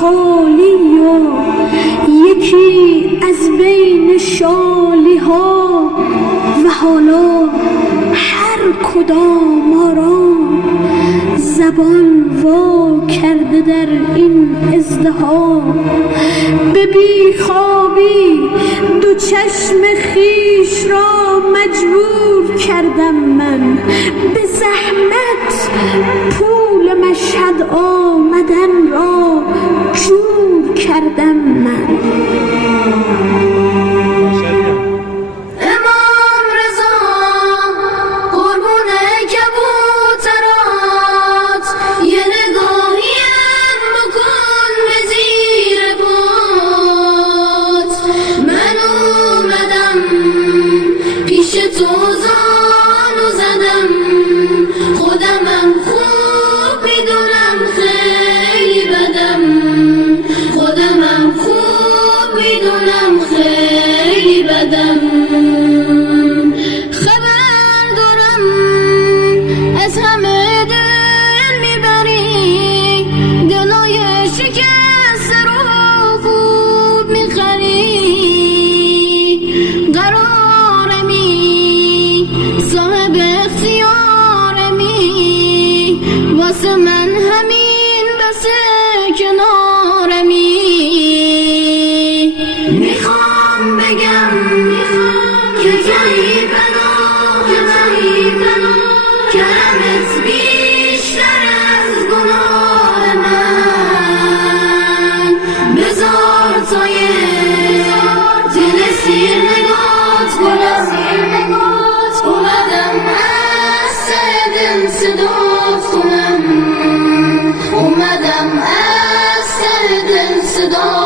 قالی و یکی از بین شالی ها و حالا هر کدام آرام زبان وا کرده در این ازدحام. به بیخوابی دو چشم خیش را مجبور کردم من، به زحمت پول مشهد آمدن را جور کردم من. خبر دارم از همه دل میبری، دلای شکسته رو خوب میخری. قرارمی صاحب اختیارمی، واسه من همین بسه کنارمی. میخوام بگم که تویی بنا، کرمت بیشتر از گناه من. بذار تا یه دل سیر نگات کنم، اومدم از سر دل صدات کنم، اومدم از سر دل صدات